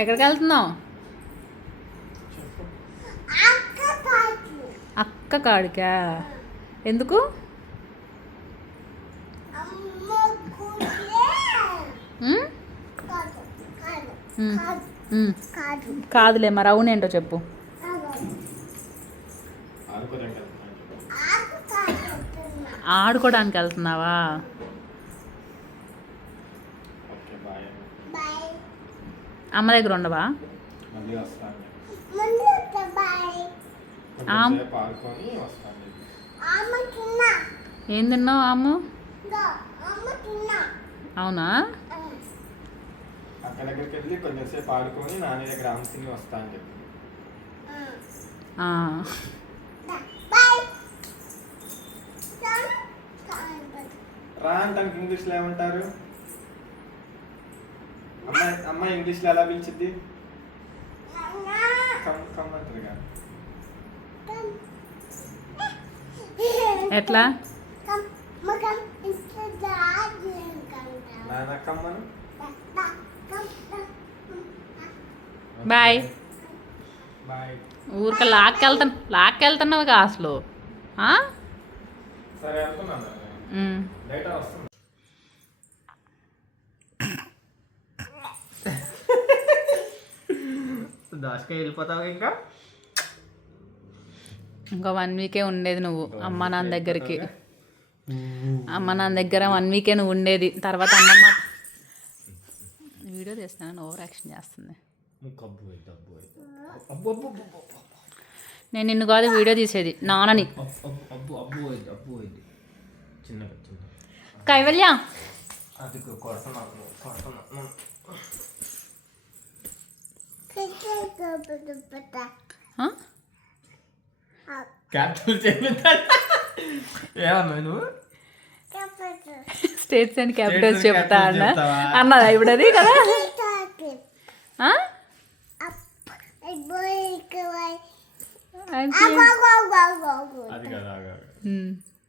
ఎక్కడికి వెళ్తున్నావు? అక్క కాడికా? ఎందుకు? కాదులే, మరి అవునేంటో చెప్పు. ఆడుకోవడానికి వెళ్తున్నావా? అమ్మ దగ్గర ఉండవా? ఏం తిన్నావు అమ్ము? అవునా? అక్క దగ్గరికి వెళ్ళి కొంచెం సేపు ఆడుకొని నాన్న దగ్గర ఆమె తిని వస్తా అని చెప్పి. రా అంటానికి ఇంగ్లీష్లో ఏమంటారు? అమ్మాయి ఇంగ్లీష్లో ఎలా పిలిచిద్ది? కమ్ అంటారుగా. ఎట్లా? నాన్న కమ్మను. బాయ్. బాయ్. ఊరికే లాక్కెళ్తున్నావుగా అసలు. సరే అనుకున్నాను. లేటర్ వస్తుంది. దాసుకాయ వెళ్ళిపోతావు ఇంకా 1 వీకే ఉండేది నువ్వు అమ్మ నాన్న దగ్గరికి. అమ్మ నాన్న దగ్గర 1 వీకే నువ్వు ఉండేది. తర్వాత అమ్మమ్మ వీడియో తీస్తున్నాను, ఓవర్ యాక్షన్ చేస్తుంది. నేను నిన్ను కాదు వీడియో తీసేది, నాన్నని. కైవల్య స్టేట్స్ అండ్ క్యాపిటల్స్ చెప్తా అన్నదా ఇప్పుడు? అది కదా.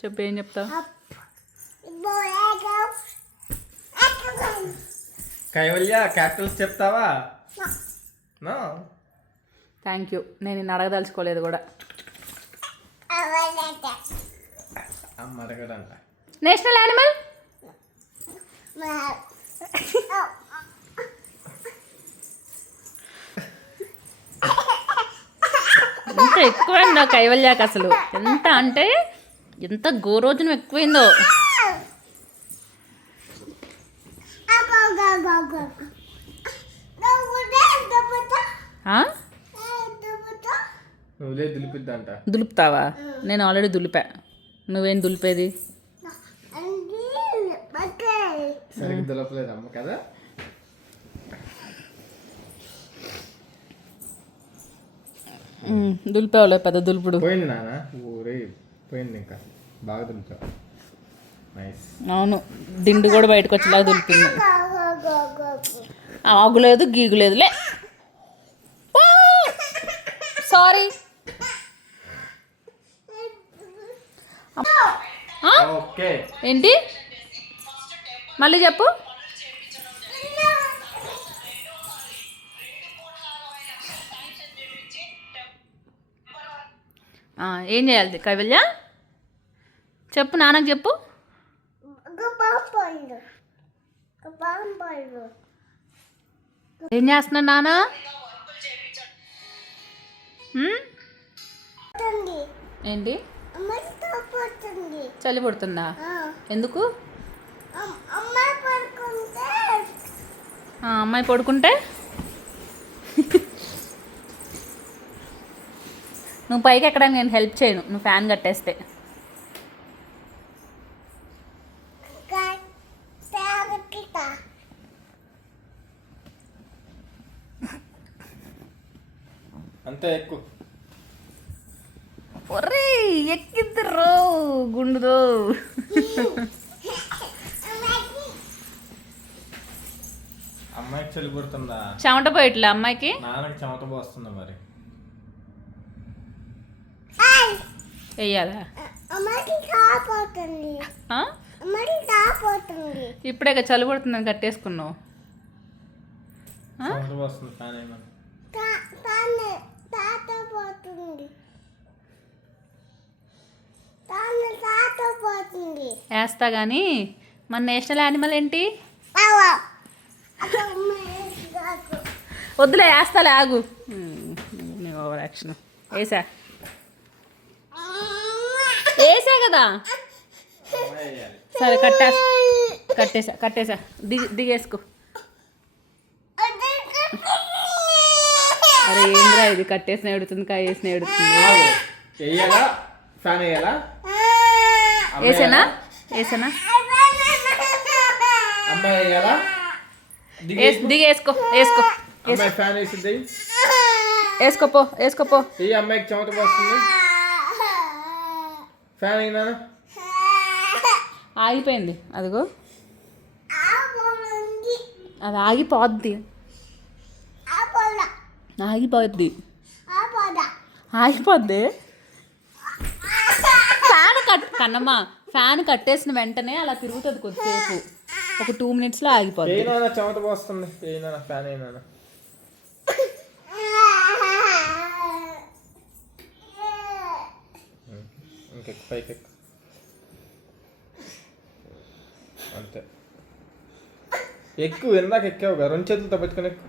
చెప్పు, ఏం చెప్తావు? కైవల్య క్యాపిటల్స్ చెప్తావా? Thank you. నేను నిన్ను అడగదలుచుకోలేదు కూడా. నేషనల్ యానిమల్ ఎంత ఎక్కువైందో కైవల్యాకి అసలు. ఎంత అంటే ఎంత గోరోజనం ఎక్కువైందో. దులుపుతావా? నేను ఆల్రెడీ దులిపా. నువ్వేం దులిపేది? కదా. దులిపావులే, పెద్ద దులుపుడు పోయింది నాన్న. ఊరే పోయింది, ఇంకా బాగా దులిపావు. అవును, దిండు కూడా బయటకు వచ్చేలాగా దులిపింది. ఆగులేదు గీగులేదులే. సారీ. ఏంటి? మళ్ళీ చెప్పు. ఏం చేయాలి కైవల్య? చెప్పు, నాన్నకు చెప్పు. ఏం చేస్తున్నాడు నాన్న? ఏంటి? చలి పుడుతుందా? ఎందుకు? అమ్మాయి పడుకుంటే నువ్వు పైకి ఎక్కడానికి నేను హెల్ప్ చేయను, నువ్వు ఫ్యాన్ కట్టేస్తే. అంతే ఎక్కువ. ఒరే ఎక్కిద్దరు గుండుదో. అమ్మాయికి చలి పుడుతుందా? చెమట పోయట్లే అమ్మాయికి? నాన్నకి చెమట పోస్తుందా మరి? వెయ్యాలా? ఇప్పుడే చలి పుడుతుందని కట్టేసుకున్నావు. సౌండ్ వస్తుంది ఫ్యాన్ ఏమన్నా. వేస్తా కానీ మన నేషనల్ యానిమల్ ఏంటి? వద్దులే వేస్తాలే ఆగు. Over action. వేసా కదా. సరే కట్టేసా దిగేసుకో. అరే ఏంద్రా ఇది, కట్టేసిన ఎడుతుంది కాయేసిన ఎడుతుంది. వేయాలా ఫ్యాన్ వేయాలా? వేసానా అమ్మాయి వేయాలా? దిగేసుకో అమ్మాయి ఫ్యాన్ వేసిద్ది. వేసుకోపో. ఈ అమ్మాయికి చెమట పోస్తుంది. ఫ్యాన్ అయినా ఆగిపోయింది అదిగో, అది ఆగిపోద్ది. కన్నమ్మ ఫ్యాన్ కట్టేసిన వెంటనే అలా తిరుగుతుంది కొద్దిసేపు, ఒక 2 minutesలో ఆగిపోద్ది. ఏనా చెమట పోస్తుంది. ఏనా ఫ్యాన్ అయినా ఇంకెక్కు పైకి ఎక్కు. అంతే ఎక్కువ. ఇందాక ఎక్కావుగా, 2 చేతులతో పెట్టుకుని ఎక్కువ.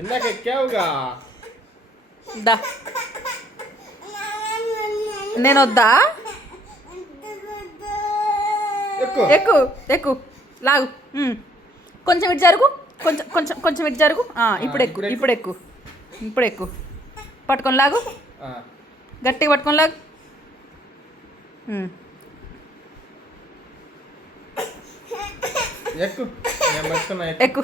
ఇందాక ఎక్కావుగా. నేను వద్దా? ఎక్కు లాగు. కొంచెం ఇటు జరుగు, కొంచెం ఇటు జరుగు. ఇప్పుడు ఎక్కు. పట్టుకొని లాగు, గట్టిగా పట్టుకొని లాగు. ఎక్కు.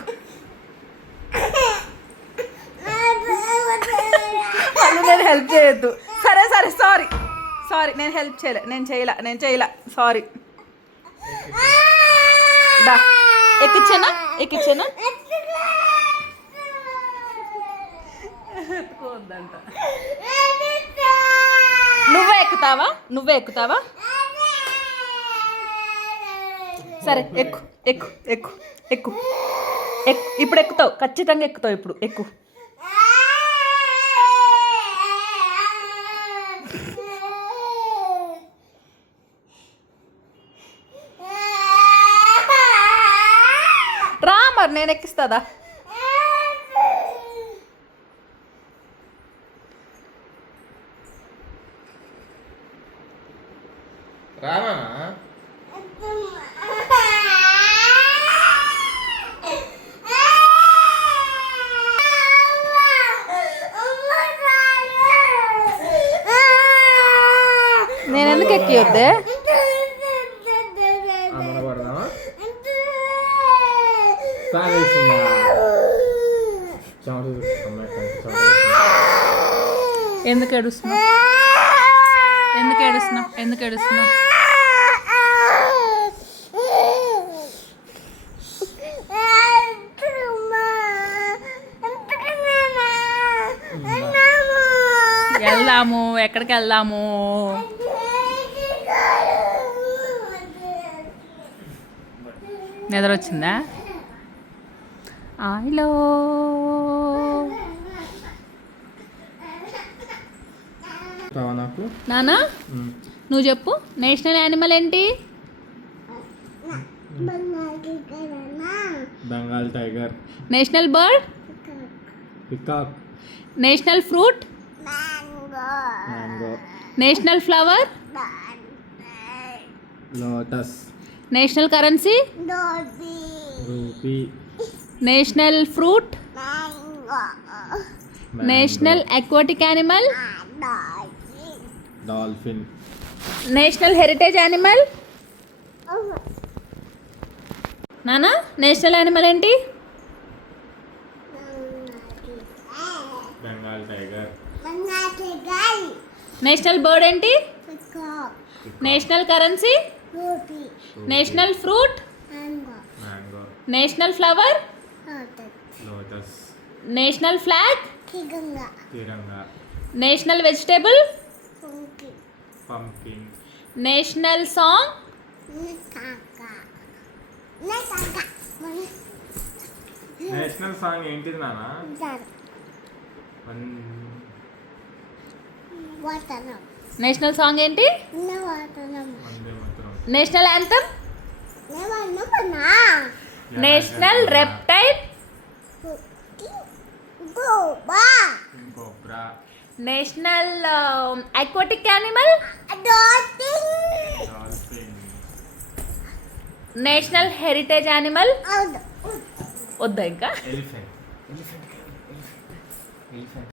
నేను హెల్ప్ చేయొద్దు. సరే సారీ నేను హెల్ప్ చేయలే, నేను చేయలే సారీ. ఎక్కిచ్చానా? ఎత్తుకోవద్దంట. నువ్వే ఎక్కుతావా? సరే ఎక్కు. ఇప్పుడు ఎక్కుతావు, ఖచ్చితంగా ఎక్కుతావు. ఇప్పుడు ఎక్కు. రా మరి, నేను ఎక్కిస్తాదా? రానా? నేను ఎందుకు ఎక్కియొద్దే? ఎందుకు ఏడుస్తున్నావు? వెళ్దాము. ఎక్కడికి వెళ్దాము? నిద్ర వచ్చిందా? ఆయిలో నానా నువ్వు చెప్పు, నేషనల్ యానిమల్ ఏంటి? Bengal tiger. National bird? Peacock. National fruit? Mango. National flower? Lotus. National currency? Rupee. National fruit? National aquatic animal? Dolphin. National heritage animal? నానా నేషనల్ యానిమల్ ఏంటి? బెంగాల్ టైగర్. నేషనల్ బర్డ్ ఏంటి? National currency? National fruit? Mango. National flower? Lotus. National flag? Tiranga. National vegetable? Pumpkin. National song? National song ఏంటిది నాన్న? National song ఏంటి? Vande Mataram. National anthem, national reptile, king cobra. National aquatic animal, dolphin. National heritage animal. వద్దా ఇంకా? Elephant. Elephant. Elephant.